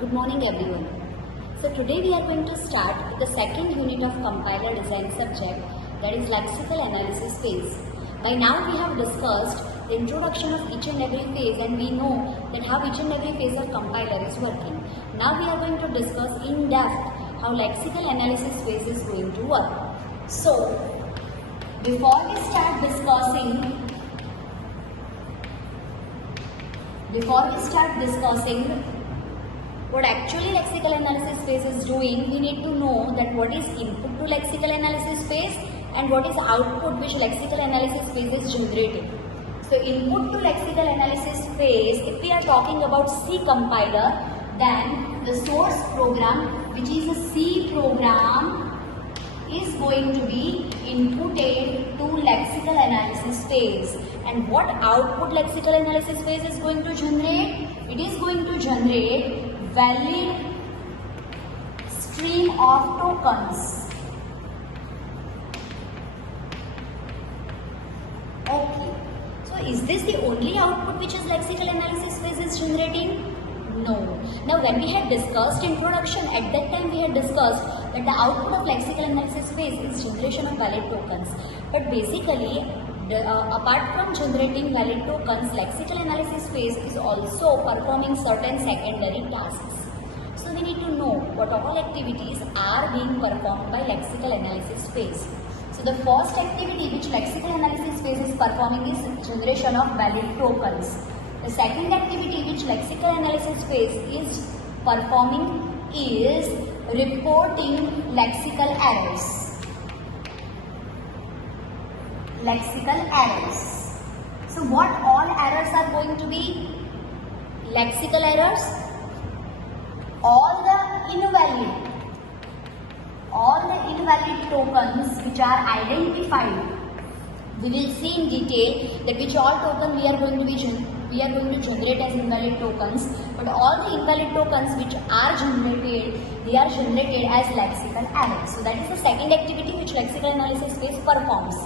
Good morning everyone. So today we are going to start with the second unit of compiler design subject, that is lexical analysis phase. By now we have discussed the introduction of each and every phase and we know that how each and every phase of compiler is working. Now we are going to discuss in depth how lexical analysis phase is going to work. So before we start discussing what actually lexical analysis phase is doing, we need to know that what is input to lexical analysis phase and what is output which lexical analysis phase is generating. So input to lexical analysis phase, if we are talking about C compiler, then the source program, which is a C program, is going to be inputted to lexical analysis phase. And what output lexical analysis phase is going to generate? It is going to generate valid stream of tokens. Okay. So is this the only output which is lexical analysis phase is generating? No. Now when we had discussed introduction, at that time we had discussed that the output of lexical analysis phase is generation of valid tokens. But basically, apart from generating valid tokens, lexical analysis phase is also performing certain secondary tasks. So we need to know what all activities are being performed by lexical analysis phase. So the first activity which lexical analysis phase is performing is generation of valid tokens. The second activity which lexical analysis phase is performing is reporting lexical errors. Lexical errors. So what all errors are going to be? Lexical errors, all the invalid tokens which are identified. We will see in detail that which all token we are going to generate as invalid tokens, but all the invalid tokens which are generated, they are generated as lexical errors. So that is the second activity which lexical analysis phase performs.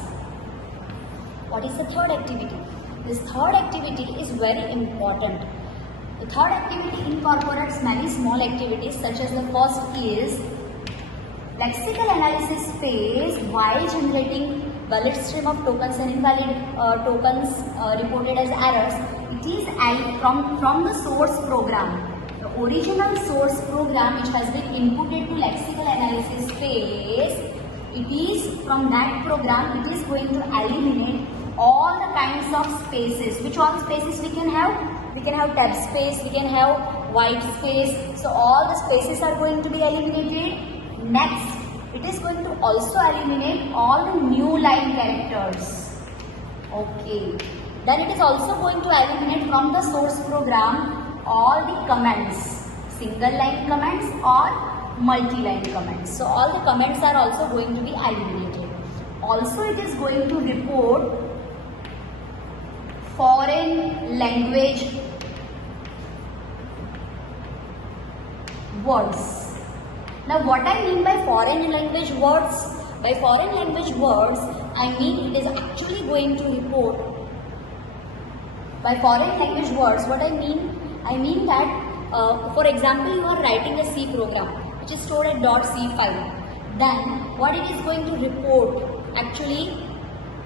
What is the third activity? This third activity is very important. The third activity incorporates many small activities, such as the first is lexical analysis phase, while generating valid stream of tokens and invalid tokens reported as errors, it is from the source program. The original source program which has been inputted to lexical analysis phase, it is from that program it is going to eliminate all the kinds of spaces. Which all spaces we can have? We can have tab space, we can have white space. So all the spaces are going to be eliminated. Next, it is going to also eliminate all the new line characters. Okay. Then it is also going to eliminate from the source program all the comments, single line comments or multi-line comments. So all the comments are also going to be eliminated. Also it is going to report foreign language words. Now what I mean by foreign language words? By foreign language words, I mean it is actually going to report. By foreign language words, what I mean? I mean that, for example, you are writing a C program which is stored at .c file. Then what it is going to report? Actually,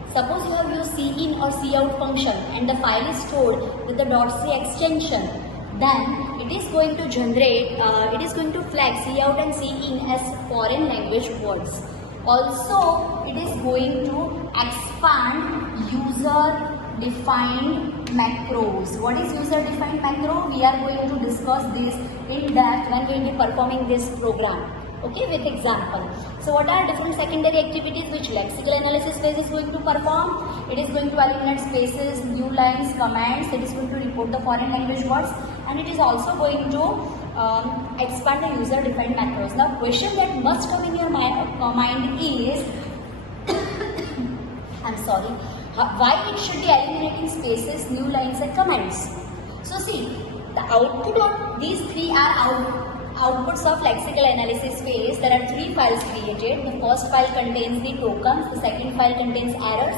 suppose you have used cin or cout function and the file is stored with the .c extension. Then it is going to generate, it is going to flag cout and cin as foreign language words. Also, it is going to expand user-defined macros. What is user-defined macro? We are going to discuss this in depth when we will be performing this program. Okay, with example. So what are different secondary activities which lexical analysis phase is going to perform? It is going to eliminate spaces, new lines, commands. It is going to report the foreign language words, and it is also going to expand the user-defined macros. Now, question that must come in your mind is, I'm sorry, why it should be eliminating spaces, new lines, and comments? So see, the output of these three are outputs of lexical analysis phase. There are three files created. The first file contains the tokens, the second file contains errors,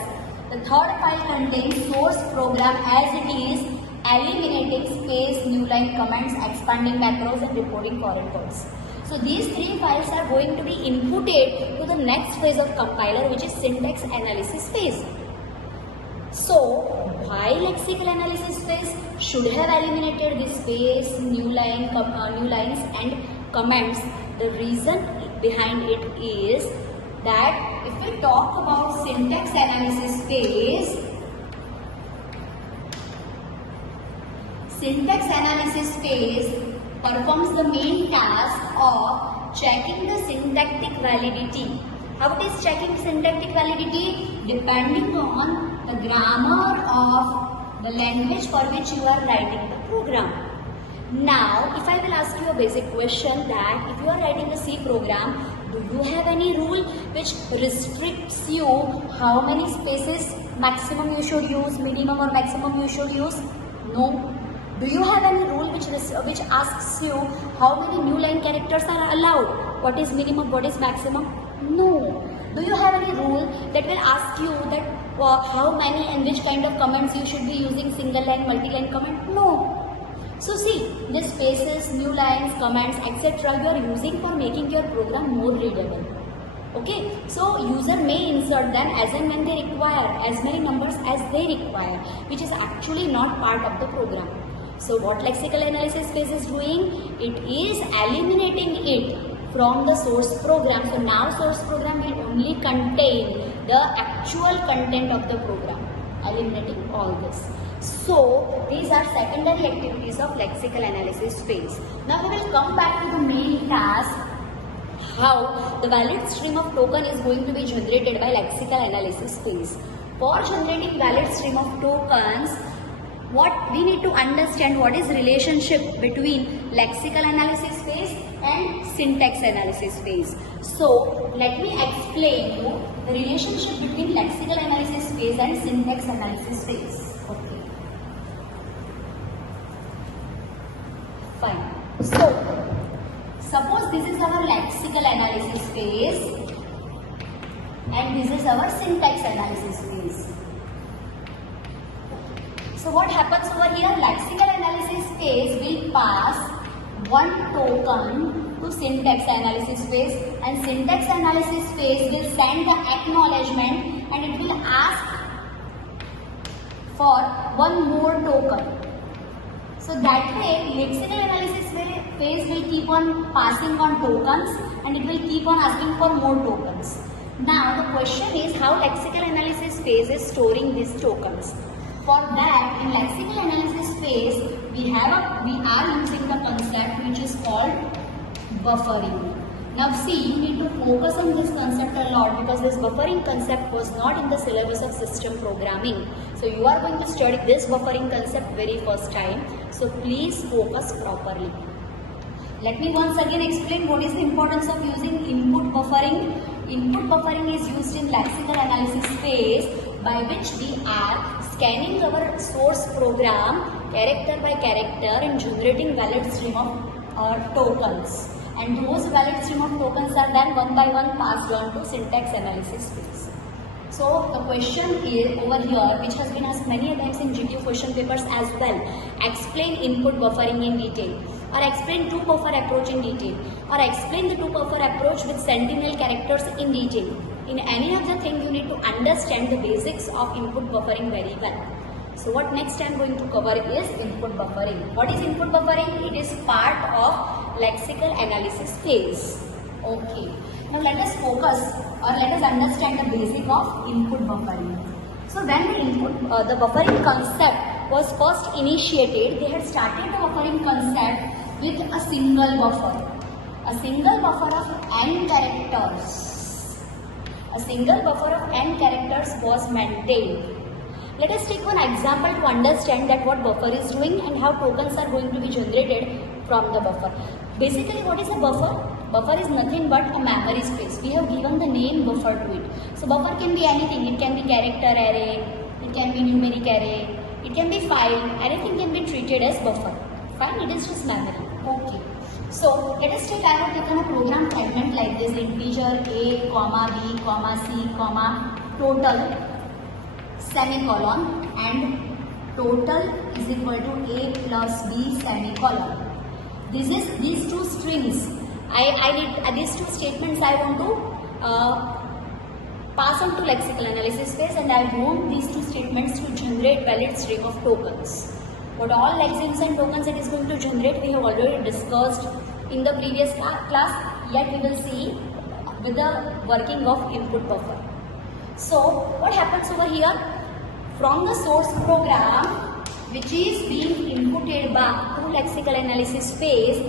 The third file contains source program as it is, eliminating space, new line comments, expanding macros and reporting foreign codes. So these three files are going to be inputted to the next phase of compiler, which is syntax analysis phase. So why lexical analysis phase should have eliminated this space, new lines and comments? The reason behind it is that if we talk about syntax analysis phase, performs the main task of checking the syntactic validity. How it is checking syntactic validity? Depending on the grammar of the language for which you are writing the program. Now, if I will ask you a basic question that if you are writing a C program, do you have any rule which restricts you how many spaces maximum you should use, minimum or maximum you should use? No. Do you have any rule which asks you how many new line characters are allowed? What is minimum, what is maximum? No. Do you have any rule that will ask you that how many and which kind of comments you should be using, single line, multi-line comment? No. So see, these spaces, new lines, comments, etc. you are using for making your program more readable. Okay, so user may insert them as and when they require, as many numbers as they require, which is actually not part of the program. So what lexical analysis phase is doing? It is eliminating it from the source program. So now source program will only contain the actual content of the program, eliminating all this. So these are secondary activities of lexical analysis phase. Now we will come back to the main task, how the valid stream of token is going to be generated by lexical analysis phase. For generating valid stream of tokens, what we need to understand, what is relationship between lexical analysis phase and syntax analysis phase. So let me explain you the relationship between lexical analysis phase and syntax analysis phase. Okay. Fine. So suppose this is our lexical analysis phase and this is our syntax analysis phase. So what happens over here? Lexical analysis phase will pass one token to syntax analysis phase, and syntax analysis phase will send the acknowledgement and it will ask for one more token. So that way lexical analysis phase will keep on passing on tokens and it will keep on asking for more tokens. Now the question is how lexical analysis phase is storing these tokens. For that, in lexical analysis phase, we are using the concept which is called buffering. Now see, you need to focus on this concept a lot because this buffering concept was not in the syllabus of system programming. So you are going to study this buffering concept very first time. So please focus properly. Let me once again explain what is the importance of using input buffering. Input buffering is used in lexical analysis phase, by which we are scanning our source program character by character and generating valid stream of tokens. And those valid stream of tokens are then one by one passed on to syntax analysis phase. So the question here over here, which has been asked many times in GQ question papers as well, explain input buffering in detail, or explain two buffer approach in detail, or explain the two buffer approach with sentinel characters in detail. In any of the thing you need to understand the basics of input buffering very well. So what next I am going to cover is input buffering. What is input buffering? It is part of lexical analysis phase. Okay. Now let us focus or let us understand the basic of input buffering. So when the buffering concept was first initiated, they had started the buffering concept with a single buffer of n characters. A single buffer of n characters was maintained. Let us take one example to understand that what buffer is doing and how tokens are going to be generated from the buffer. Basically, what is a buffer? Buffer is nothing but a memory space. We have given the name buffer to it. So buffer can be anything. It can be character array, it can be numeric array, it can be file, anything can be treated as buffer. Fine, it is just memory. Okay. So let us take, I have taken a program fragment like this, integer a, comma b, comma c, comma total. semicolon and total is equal to A plus B semicolon. These two strings. I need these two statements I want to pass on to lexical analysis phase, and I want these two statements to generate valid string of tokens. What all lexemes and tokens it is going to generate we have already discussed in the previous class, yet we will see with the working of input buffer. So what happens over here? From the source program which is being inputted back to lexical analysis phase,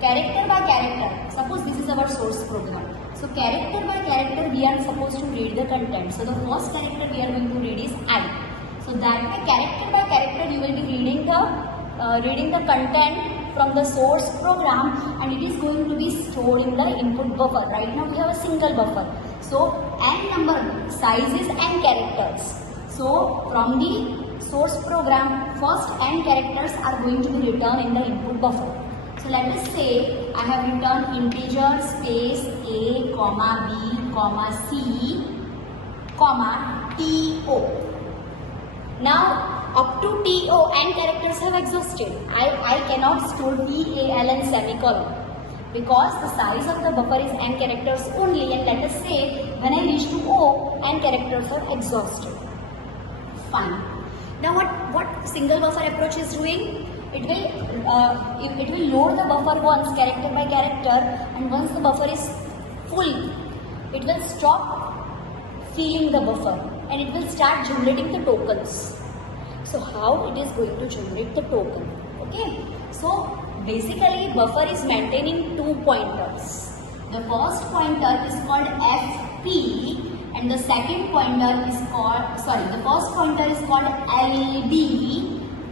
character by character, suppose this is our source program. So character by character we are supposed to read the content. So the first character we are going to read is I. So that way character by character you will be reading the content from the source program, and it is going to be stored in the input buffer. Right now we have a single buffer. So n number sizes and characters. So from the source program first n characters are going to be written in the input buffer. So let us say I have written integer space a comma b comma c comma to. Now up to to n characters have exhausted. I cannot store PALN semicolon because the size of the buffer is n characters only, and let us say when I reach to O, n characters are exhausted. Fine. Now what single buffer approach is doing? It will load the buffer once character by character, and once the buffer is full, it will stop filling the buffer and it will start generating the tokens. So how it is going to generate the token? Okay. So basically buffer is maintaining two pointers. The first pointer is called FP and the second pointer is called, the first pointer is called LB,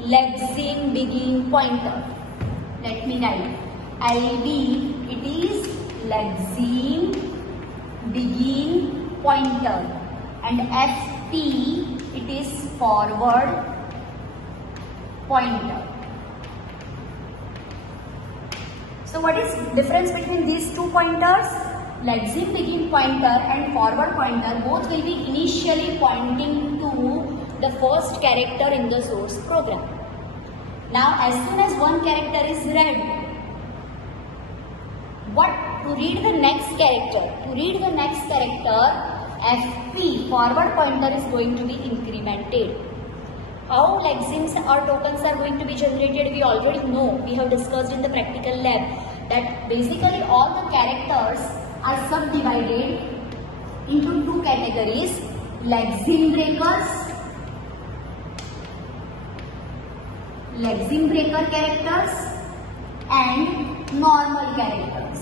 lexeme begin pointer. Let me write. LB, it is lexeme begin pointer, and FP, it is forward pointer. So what is difference between these two pointers? Lexeme begin pointer and forward pointer both will be initially pointing to the first character in the source program. Now as soon as one character is read, to read the next character, FP forward pointer is going to be incremented. How lexemes or tokens are going to be generated we already know. We have discussed in the practical lab that basically all the characters are subdivided into two categories: lexeme breaker characters and normal characters.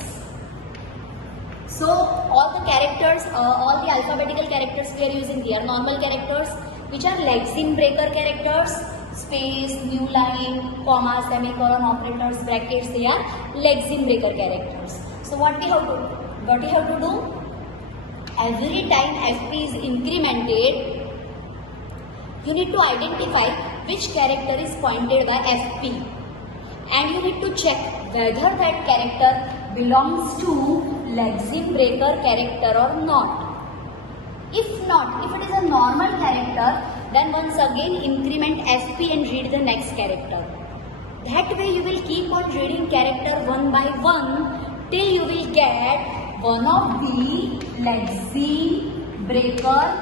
So all the characters, all the alphabetical characters we are using, they are normal characters, which are lexeme breaker characters, space, new line, comma, semicolon, operators, brackets, they are lexeme breaker characters. So what we have to do? Every time FP is incremented, you need to identify which character is pointed by FP, and you need to check whether that character belongs to lexeme breaker character or not. If not, if it is a normal character, then once again increment FP and read the next character. That way you will keep on reading character one by one till you will get one of the lexeme breaker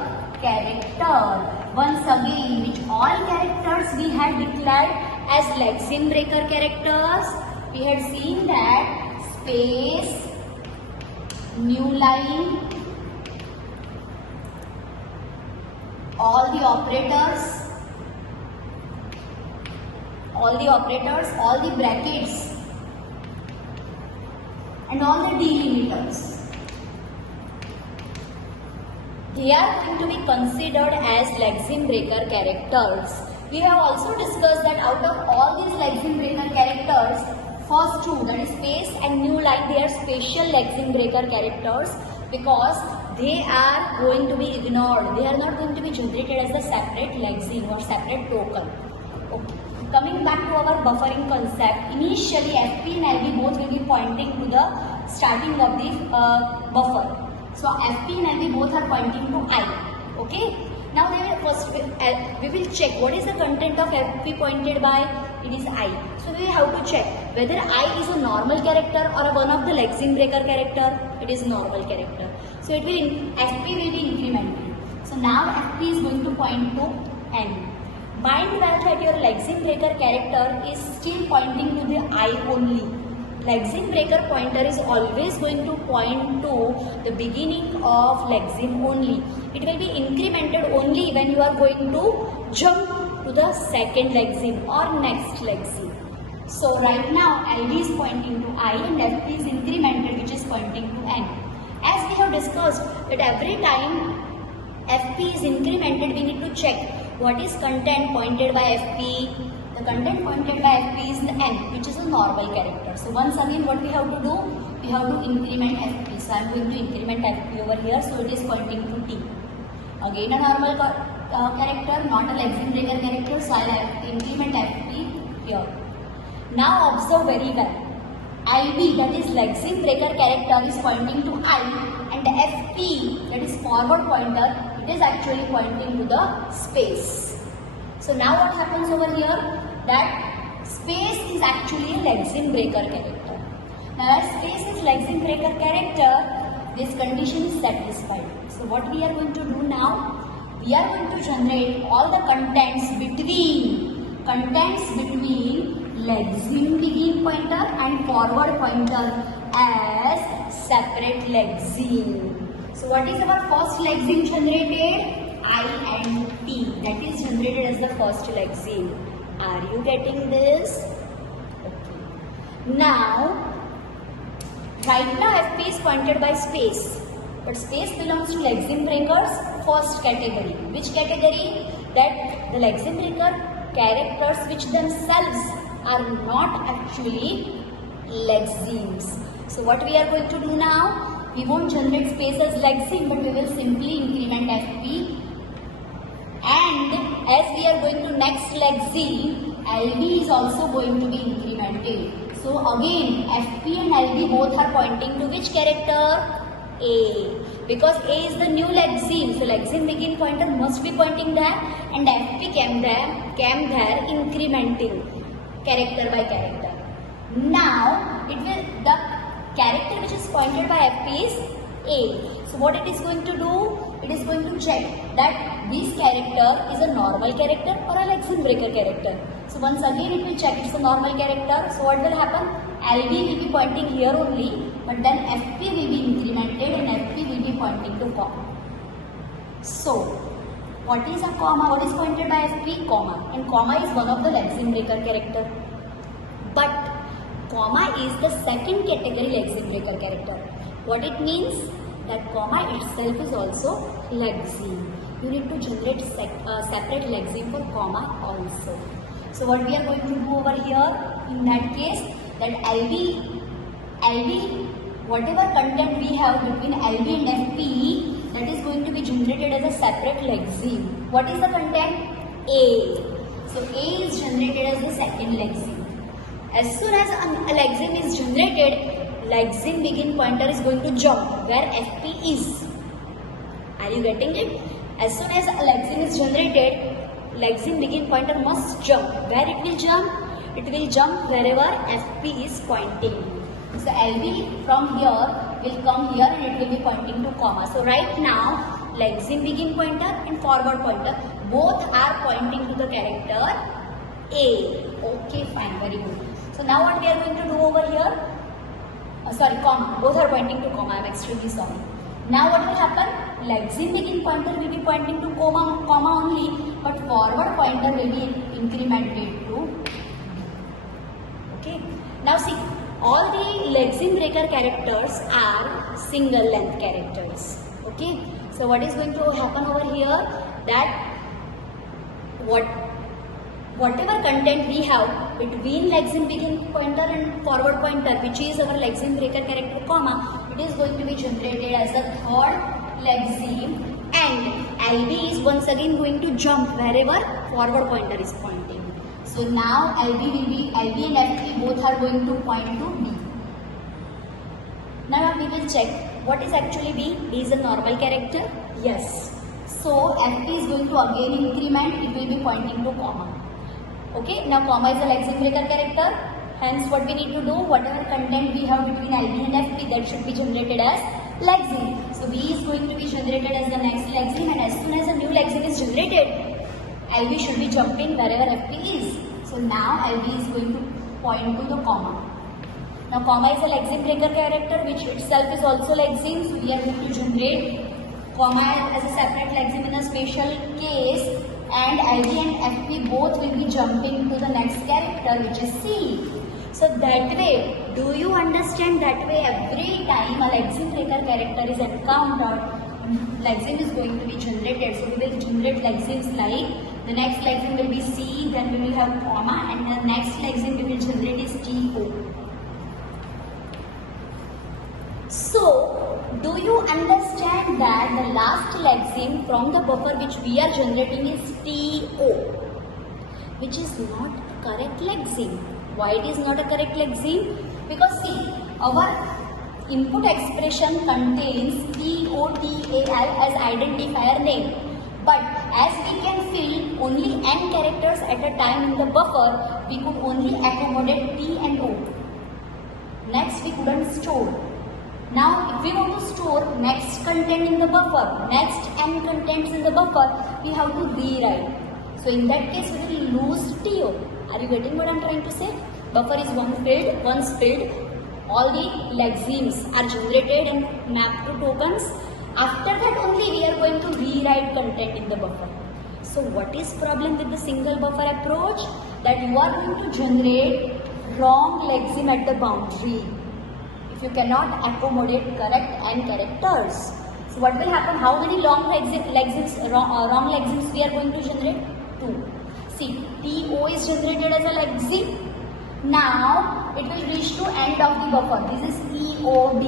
character. Once again, which all characters we had declared as lexeme breaker characters? We had seen that space, new line, all the operators, all the brackets, and all the delimiters. They are going to be considered as lexeme breaker characters. We have also discussed that out of all these lexeme breaker characters, first two, that is space and new line, they are special lexeme breaker characters because they are going to be ignored. They are not going to be generated as a separate lexeme or separate token. Okay. Coming back to our buffering concept, initially FP and LB both will be pointing to the starting of the buffer. So FP and LB both are pointing to I. Okay. Now we will check what is the content of FP pointed by. It is I. So we have to check whether I is a normal character or a one of the lexeme breaker character. It is normal character. So it will FP will be incremented. So now FP is going to point to N. Mind well that your lexeme breaker character is still pointing to the I only. Lexeme breaker pointer is always going to point to the beginning of lexeme only. It will be incremented only when you are going to jump to the second lexeme or next lexeme. So right now LV is pointing to I and FP is incremented, which is pointing to N. As we have discussed that every time FP is incremented, we need to check what is content pointed by FP. The content pointed by FP is the N, which is a normal character. So once again what we have to do? We have to increment FP. So I am going to increment FP over here. So it is pointing to T. Again a normal character, not a lexeme breaker character. So I will have to increment FP here. Now observe very well. IB, that is lexeme breaker character, is pointing to I, and FP, that is forward pointer, it is actually pointing to the space. So now what happens over here? That space is actually a lexeme breaker character. Now as space is lexeme breaker character, this condition is satisfied. So what we are going to do now? We are going to generate all the contents between lexeme begin pointer and forward pointer as separate lexeme. So what is our first lexeme generated? I and T, that is generated as the first lexeme. Are you getting this? Okay. Now, right now FP is pointed by space, but space belongs to lexeme breakers first category. Which category? That the lexeme breaker characters which themselves are not actually lexemes. So what we are going to do now? We won't generate space as lexeme, but we will simply increment FP. And as we are going to next lexeme, LV is also going to be incremented. So again, FP and LV both are pointing to which character? A. Because A is the new lexeme, so lexeme begin pointer must be pointing there, and FP came there incrementing character by character. Now the character which is pointed by FP is A. So what it is going to do? It is going to check that this character is a normal character or a lexeme breaker character. So once again it will check it's a normal character. So what will happen? LV will be pointing here only, but then FP will be incremented and FP will be pointing to comma. So what is a comma? What is pointed by FP? Comma. And comma is one of the lexeme breaker character. But comma is the second category lexeme breaker character. What it means? That comma itself is also lexeme. You need to generate separate lexeme for comma also. So what we are going to do over here, in that case, that LV, whatever content we have between LV and FP, that is going to be generated as a separate lexeme. What is the content? A. So A is generated as the second lexeme. As soon as a lexeme is generated, lexeme begin pointer is going to jump where FP is. Are you getting it? As soon as a lexeme is generated, lexeme begin pointer must jump. Where it will jump? It will jump wherever FP is pointing. So LV from here will come here and it will be pointing to comma. So right now, lexeme begin pointer and forward pointer both are pointing to the character A. Okay, fine, very good. So now what we are going to do over here? Comma. Both are pointing to comma. I am extremely sorry. Now what will happen? Lexeme begin pointer will be pointing to comma only, but forward pointer will be incremented to B. Okay. Now see, all the lexeme breaker characters are single length characters. Okay. So what is going to happen over here? That whatever content we have between lexeme begin pointer and forward pointer, which is our lexeme breaker character comma, it is going to be generated as the third lexeme, and LV is once again going to jump wherever forward pointer is pointing. So now LV and FP both are going to point to B. Now we will check what is actually B. B is a normal character. Yes. So FP is going to again increment, it will be pointing to comma. Okay, now comma is a lexeme breaker character. Hence what we need to do, whatever content we have between LV and FP, that should be generated as lexeme. So V is going to be generated as the next lexeme, and as soon as a new lexeme is generated, LV should be jumping wherever FP is. So now LV is going to point to the comma. Now comma is a lexeme breaker character which itself is also lexeme. So we are going to generate comma as a separate lexeme in a special case, and LV and FP both will be jumping to the next character which is C. So that way, do you understand, that way every time a lexeme breaker character is encountered, lexeme is going to be generated. So we will generate lexemes like, the next lexeme will be C, then we will have comma, and the next lexeme we will generate is TO. So, do you understand that the last lexeme from the buffer which we are generating is TO, which is not correct lexeme. Why it is not a correct lexeme? Because see, our input expression contains TOTAL as identifier name. But as we can fill only n characters at a time in the buffer, we could only accommodate T and O. Next, we couldn't store. Now, if we want to store next content in the buffer, next n contents in the buffer, we have to rewrite. So, in that case, we will lose TO. Are you getting what I am trying to say? Buffer is once filled, all the lexemes are generated and mapped to tokens. After that only we are going to rewrite content in the buffer. So what is problem with the single buffer approach? That you are going to generate wrong lexeme at the boundary if you cannot accommodate correct n characters. So what will happen? How many wrong lexemes we are going to generate? 2. See, TO is generated as a lexeme. Now it will reach to end of the buffer. This is EOB.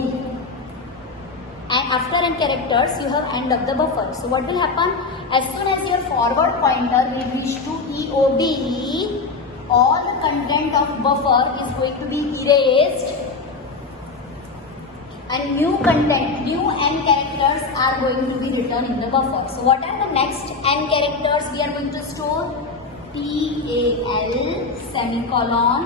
And after n characters, you have end of the buffer. So what will happen? As soon as your forward pointer will reach to EOB, all the content of buffer is going to be erased, and new content, new n characters are going to be written in the buffer. So what are the next n characters we are going to store? TAL semicolon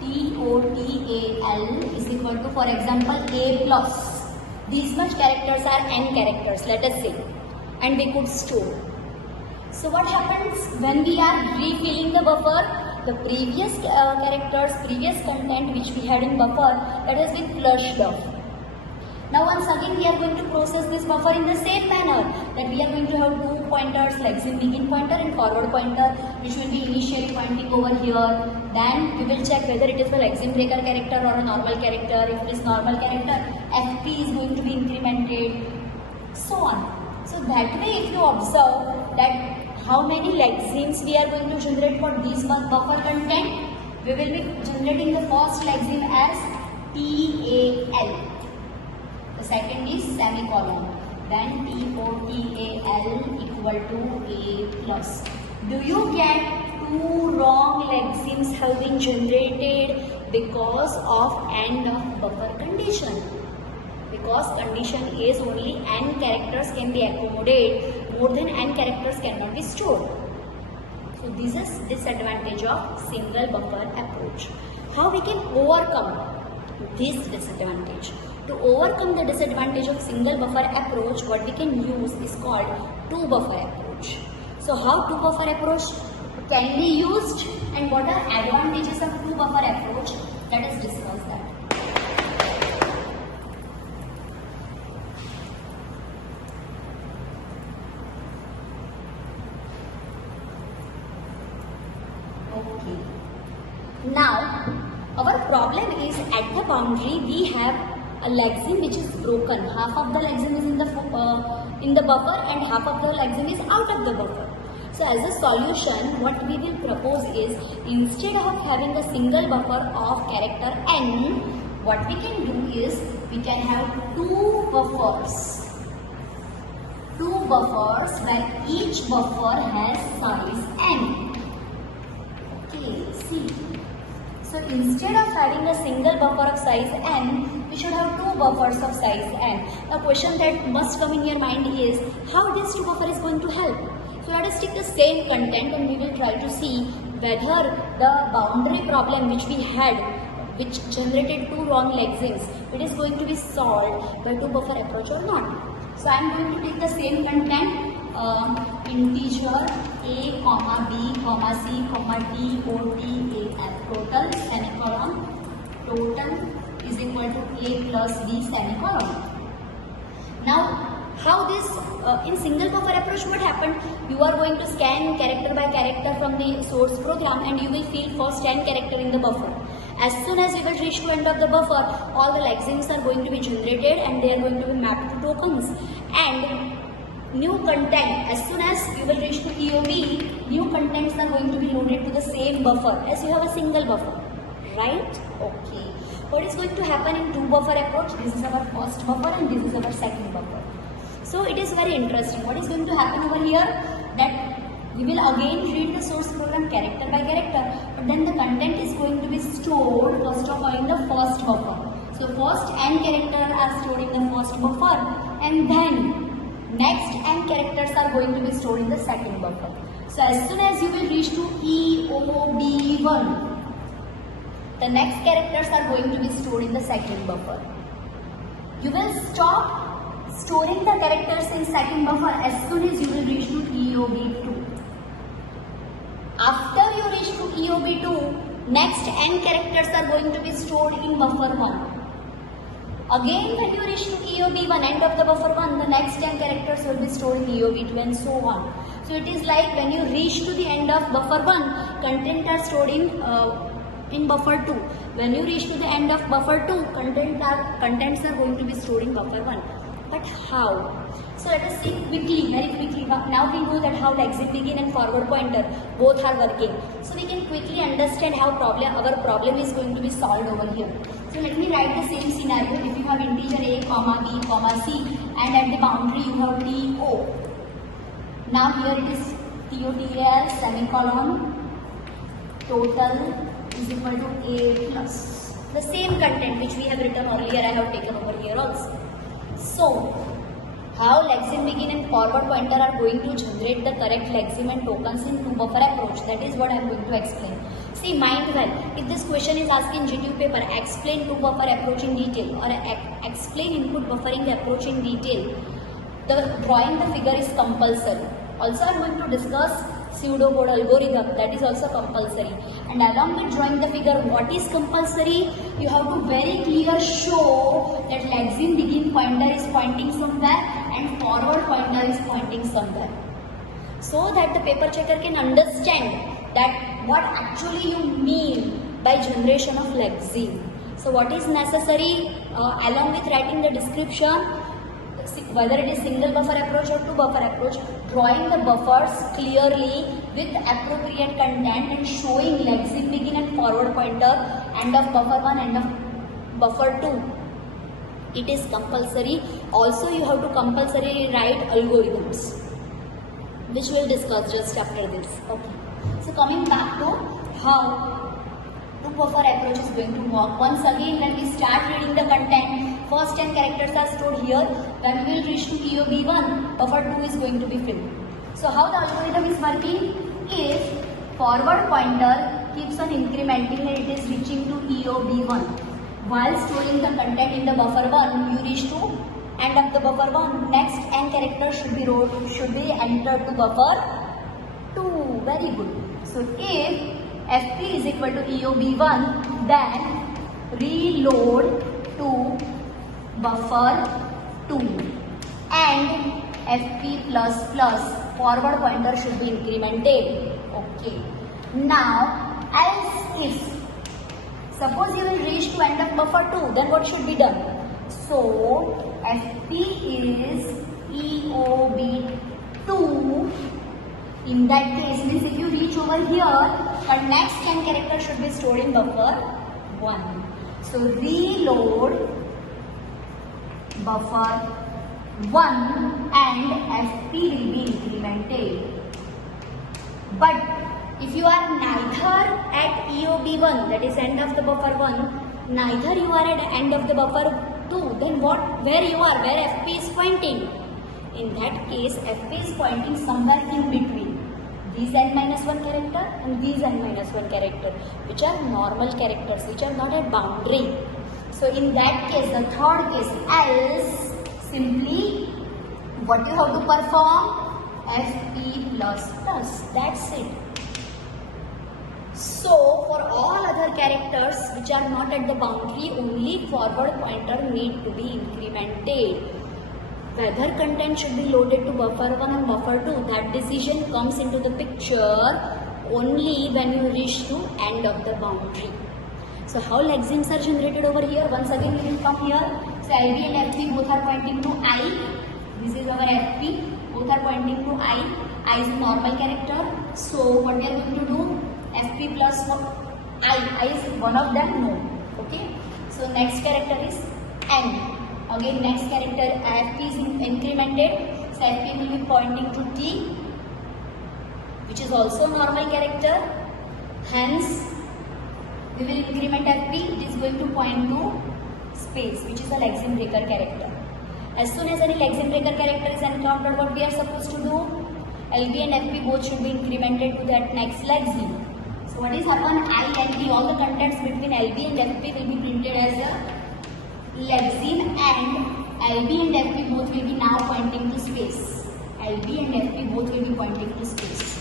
TOTAL is equal to, for example, A plus. These much characters are n characters, let us say, and we could store. So what happens when we are refilling the buffer? The previous characters, previous content which we had in buffer, that has been flushed off. Now once again we are going to process this buffer in the same manner, that we are going to have 2 pointers, lexeme begin pointer and forward pointer, which will be initially pointing over here. Then we will check whether it is a lexeme breaker character or a normal character. If it is normal character, FP is going to be incremented, so on. So that way, if you observe that how many lexemes we are going to generate for this buffer content, we will be generating the first lexeme as TAL. The second is semicolon. Then TOTAL equal to A plus. Do you get 2 wrong lexemes have been generated because of end of buffer condition? Because condition is only n characters can be accommodated, more than n characters cannot be stored. So this is disadvantage of single buffer approach. How we can overcome this disadvantage? To overcome the disadvantage of single buffer approach, what we can use is called 2 buffer approach. So how 2 buffer approach can be used and what are advantages of 2 buffer approach? Let us discuss that. Okay. Now our problem is at the boundary we have a lexeme which is broken. Half of the lexeme is in the buffer and half of the lexeme is out of the buffer. So as a solution, what we will propose is, instead of having a single buffer of character n, what we can do is we can have 2 buffers. 2 buffers where each buffer has size n. Okay, see. So instead of having a single buffer of size n, we should have two buffers of size n. A question that must come in your mind is how this two buffer is going to help. So let us take the same content and we will try to see whether the boundary problem which we had, which generated two wrong lexemes, it is going to be solved by two buffer approach or not. So I am going to take the same content, integer a comma b comma c comma d o t a f, total semicolon, total is equal to a plus b semicolon. Now how this in single buffer approach, what happened? You are going to scan character by character from the source program and you will fill first 10 character in the buffer. As soon as you will reach to end of the buffer, all the lexemes are going to be generated and they are going to be mapped to tokens. And new content, as soon as you will reach to EOB, new contents are going to be loaded to the same buffer as you have a single buffer, right? Okay. What is going to happen in two buffer approach? This is our first buffer and this is our second buffer. So it is very interesting. What is going to happen over here? That we will again read the source program character by character, but then the content is going to be stored first of all in the first buffer. So first n characters are stored in the first buffer and then next n characters are going to be stored in the second buffer. So as soon as you will reach to EOB1, the next characters are going to be stored in the second buffer. You will stop storing the characters in second buffer as soon as you will reach to EOB2. After you reach to EOB2, next n characters are going to be stored in buffer 1. Again when you reach to EOB1, end of the buffer 1, the next 10 characters will be stored in EOB2 and so on. So it is like when you reach to the end of buffer 1, content are stored in buffer 2. When you reach to the end of buffer 2, contents are going to be stored in buffer 1. But how? So let us see quickly, very quickly. Now we know that how lexeme begin and forward pointer both are working. So we can quickly understand how our problem is going to be solved over here. So let me write the same scenario. If you have integer a, comma b, comma c, and at the boundary you have to. Now here it is total semicolon, total is equal to a plus. The same content which we have written earlier I have taken over here also. So, how lexeme begin and forward pointer are going to generate the correct lexeme and tokens in two buffer approach? That is what I am going to explain. See, mind well, if this question is asked in GTU paper, explain two buffer approach in detail or explain input buffering approach in detail, drawing the figure is compulsory. Also, I am going to discuss pseudocode algorithm, that is also compulsory. And along with drawing the figure, what is compulsory? You have to very clear show that lexeme begin pointer is pointing somewhere and forward pointer is pointing somewhere, so that the paper checker can understand that what actually you mean by generation of lexeme. So what is necessary along with writing the description, whether it is single buffer approach or two buffer approach, drawing the buffers clearly with appropriate content and showing lexeme begin and forward pointer, end of buffer 1, end of buffer 2. It is compulsory. Also you have to compulsorily write algorithms, which we will discuss just after this. Okay. So coming back to how two buffer approach is going to work. Once again, when we start reading the content, first 10 characters are stored here. When we will reach to EOB1, buffer 2 is going to be filled. So how the algorithm is working? If forward pointer keeps on incrementing and it is reaching to EOB1, while storing the content in the buffer 1, you reach to end of the buffer 1. Next n characters should be entered to buffer 2. Very good. So if FP is equal to EOB1, then reload to buffer 2 and FP plus plus forward pointer should be incremented. Okay. Now, else if suppose you will reach to end of buffer 2, then what should be done? So FP is EOB2. In that case, means if you reach over here, the next 10 characters should be stored in buffer 1. So reload buffer 1 and FP will be incremented. But If you are neither at EOB1, that is end of the buffer 1, neither you are at end of the buffer 2, then where you are, where FP is pointing? In that case, FP is pointing somewhere in between these n-1 character and these n-1 character, which are normal characters, which are not at boundary. So in that case, the third case, else, simply what you have to perform? FP plus plus, that's it. So for all other characters which are not at the boundary, only forward pointer need to be incremented. Whether content should be loaded to buffer 1 and buffer 2, that decision comes into the picture only when you reach to end of the boundary. So how lexemes are generated over here? Once again we will come here. So LB and FP both are pointing to I. This is our FP. Both are pointing to I. I is a normal character. So what we are going to do? FP plus I is one of them? No. Okay. So next character is N. Again next character FP is incremented. So FP will be pointing to T, which is also a normal character. Hence we will increment FP. It is going to point to space, which is a lexeme breaker character. As soon as any lexeme breaker character is encountered, what we are supposed to do? LB and FP both should be incremented to that next lexeme. So what is happen? I and P, all the contents between LB and FP will be printed as a lexeme, and LB and FP both will be now pointing to space. LB and FP both will be pointing to space.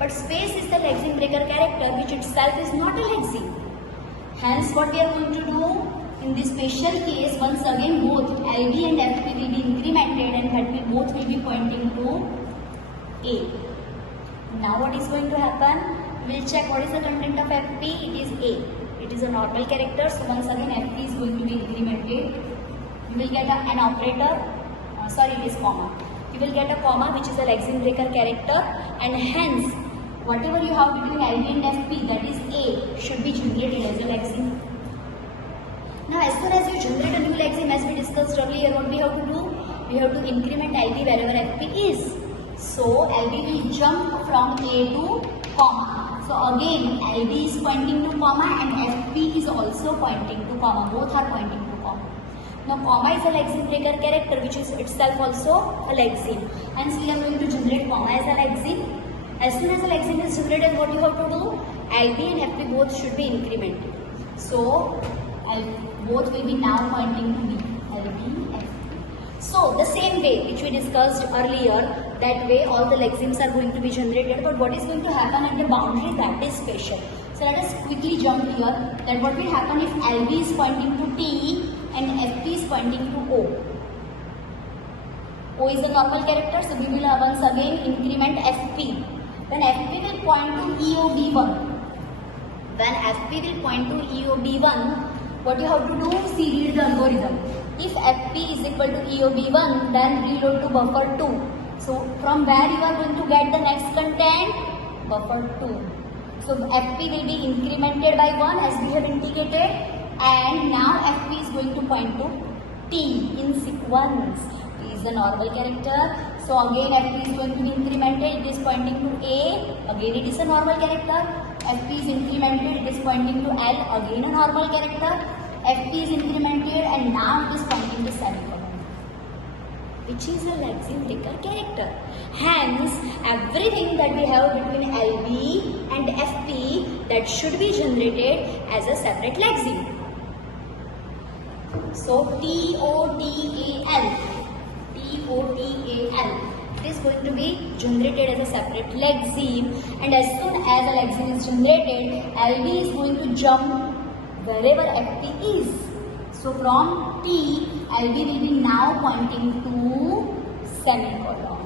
But space is the lexeme breaker character, which itself is not a lexeme. Hence what we are going to do? In this special case, once again both LB and FP will be incremented and that both will be pointing to A. Now what is going to happen? We will check what is the content of FP. It is A. It is a normal character. So once again FP is going to be incremented. You will get an operator. It is comma. You will get a comma, which is a lexeme breaker character, and hence whatever you have between LB and FP, that is A, should be generated as a lexeme. Now as soon as you generate a new lexeme, as we discussed earlier, what we have to do? We have to increment LB wherever FP is. So LB will jump from A to comma. So again LB is pointing to comma and FP is also pointing to comma. Both are pointing to comma. Now comma is a lexeme breaker character, which is itself also a lexeme. Hence we are going to generate comma as a lexeme. As soon as a lexeme is generated, what you have to do? LB and FP both should be incremented. So both will be now pointing to B. LB, FP. So the same way which we discussed earlier, that way all the lexemes are going to be generated. But what is going to happen at the boundary, that is special. So let us quickly jump here. That what will happen if LB is pointing to T and FP is pointing to O. O is a normal character, so we will once again increment FP. When FP will point to EOB1, when FP will point to EOB1, what you have to do? See, read the algorithm. If FP is equal to EOB1, then reload to buffer 2. So from where you are going to get the next content? Buffer 2. So FP will be incremented by 1 as we have indicated, and now FP is going to point to T in sequence. T is the normal character. So again FP is going to be incremented. It is pointing to A. Again it is a normal character. FP is incremented. It is pointing to L. Again a normal character. FP is incremented and now it is pointing to semicolon, which is a lexeme breaker character. Hence, everything that we have between LB and FP, that should be generated as a separate lexeme. So TOTAL, it is going to be generated as a separate lexeme, and as soon as a lexeme is generated, LB is going to jump wherever FP is. So from T, LB will be now pointing to semicolon.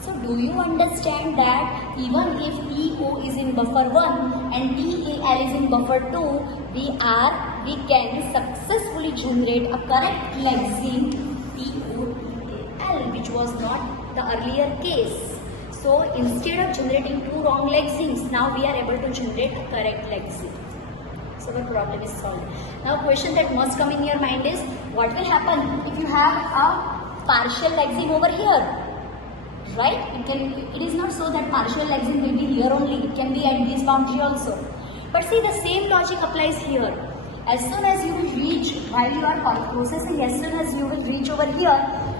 So do you understand that even if TO is in buffer 1 and TAL is in buffer 2, we can successfully generate a correct lexeme TOTAL, which was not the earlier case. So instead of generating two wrong lexemes, now we are able to generate a correct lexeme. So the problem is solved. Now question that must come in your mind is, what will happen if you have a partial lexeme over here? right? It is not so that partial lexeme will be here only, it can be at this boundary also. But see, the same logic applies here. As soon as you will reach, while you are processing, as soon as you will reach over here,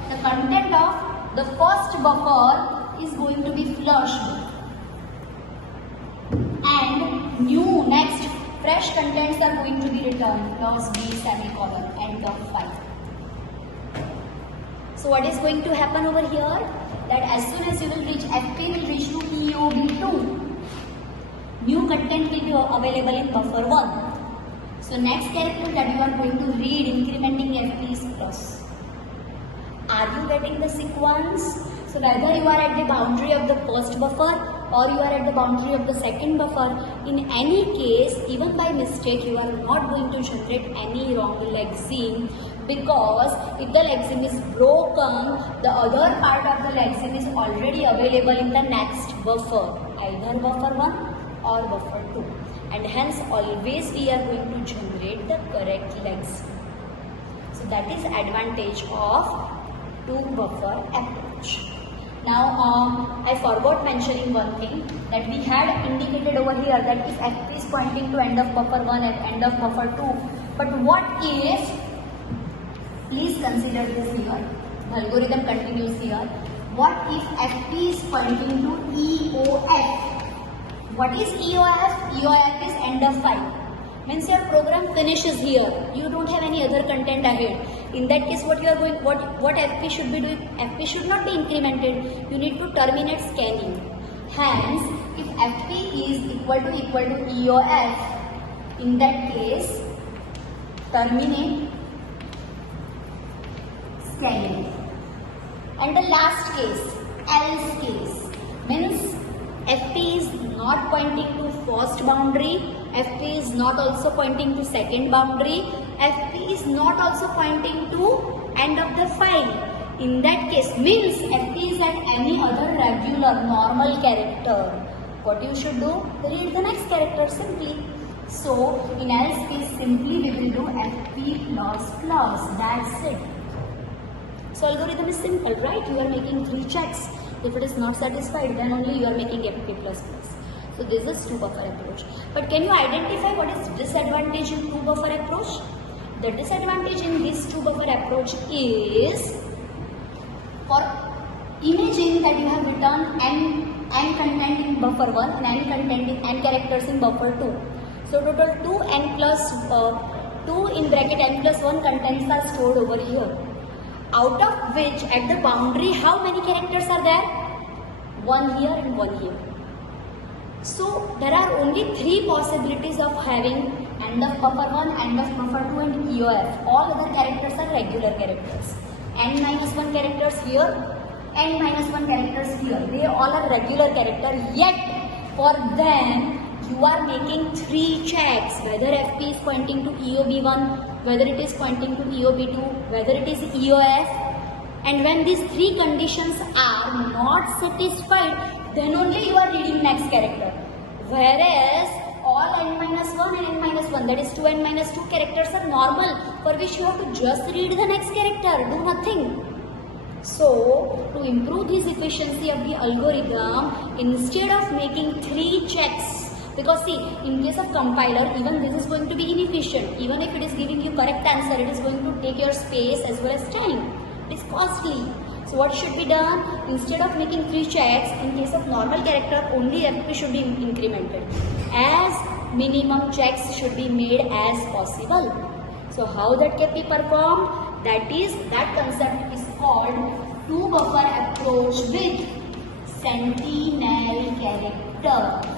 the content of the first buffer is going to be flushed, and new next fresh contents are going to be returned, clause B semicolon, end of file. So what is going to happen over here? That as soon as you will reach, FP will reach to EOB2, new content will be available in buffer 1. So next character that you are going to read incrementing FP is plus. Are you getting the sequence? So whether you are at the boundary of the first buffer or you are at the boundary of the second buffer, in any case, even by mistake, you are not going to generate any wrong lexeme, because if the lexeme is broken, the other part of the lexeme is already available in the next buffer, either buffer 1 or buffer 2, and hence always we are going to generate the correct lexeme. So that is advantage of two buffer approach. Now I forgot mentioning one thing, that we had indicated over here that if FP is pointing to end of buffer 1 and end of buffer 2, but what if, please consider this here, the algorithm continues here, what if FP is pointing to EOF? What is EOF? EOF is end of file. Means your program finishes here. You don't have any other content ahead. In that case, what FP should be doing? FP should not be incremented. You need to terminate scanning. Hence, if FP is equal to EOF, in that case, terminate scanning. And the last case, else case, means FP is not pointing to first boundary, FP is not also pointing to second boundary, FP is not also pointing to end of the file. In that case, means FP is at any other regular normal character. What you should do? Read the next character simply. So, in else case, simply we will do FP plus, that's it. So, algorithm is simple, right? You are making 3 checks. If it is not satisfied, then only you are making FP plus. So this is two buffer approach. But can you identify what is disadvantage in two buffer approach? The disadvantage in this two buffer approach is, for imagine that you have written n content in buffer 1 and n characters in buffer 2. So total 2 n plus 2 in bracket n plus 1 contents are stored over here. Out of which at the boundary how many characters are there? 1 here and 1 here. So there are only 3 possibilities of having end of buffer 1, end of buffer 2 and EOF. All other characters are regular characters. N minus 1 characters here, N minus 1 characters here. They all are regular characters, yet for them you are making 3 checks, whether FP is pointing to EOB1, whether it is pointing to EOB2, whether it is EOF. And when these 3 conditions are not satisfied, then only you are reading next character. Whereas all n minus 1 and n minus 1, that is 2 n minus 2 characters are normal, for which you have to just read the next character, do nothing. So, to improve this efficiency of the algorithm, instead of making 3 checks, because see, in case of compiler, even this is going to be inefficient. Even if it is giving you correct answer, it is going to take your space as well as time. It is costly. So what should be done? Instead of making 3 checks, in case of normal character, only FP should be incremented. As minimum checks should be made as possible. So how that can be performed? That concept is called two buffer approach with sentinel character.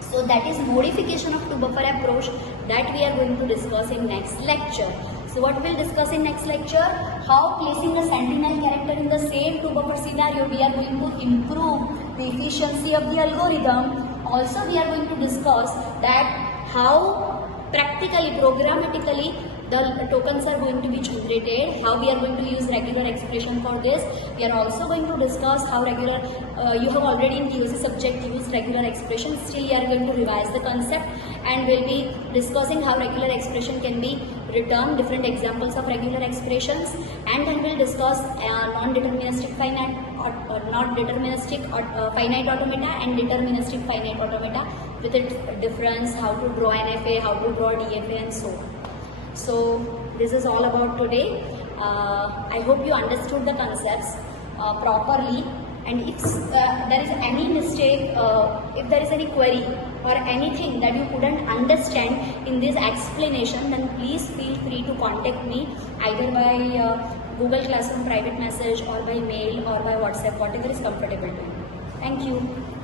So that is modification of two buffer approach that we are going to discuss in next lecture. So what we will discuss in next lecture? How placing a sentinel character in the same two buffer scenario we are going to improve the efficiency of the algorithm. Also we are going to discuss that how practically, programmatically the tokens are going to be generated, how we are going to use regular expression for this. We are also going to discuss how regular, you have already in POC subject used regular expression, still we are going to revise the concept and we will be discussing how regular expression can be written, different examples of regular expressions, and then we will discuss non-deterministic finite not deterministic finite automata and deterministic finite automata, with its difference, how to draw NFA, how to draw DFA, and so on. So this is all about today. I hope you understood the concepts properly, and if there is any mistake, if there is any query or anything that you couldn't understand in this explanation, then please feel free to contact me either by Google Classroom private message or by mail or by WhatsApp, whatever is comfortable to you. Thank you.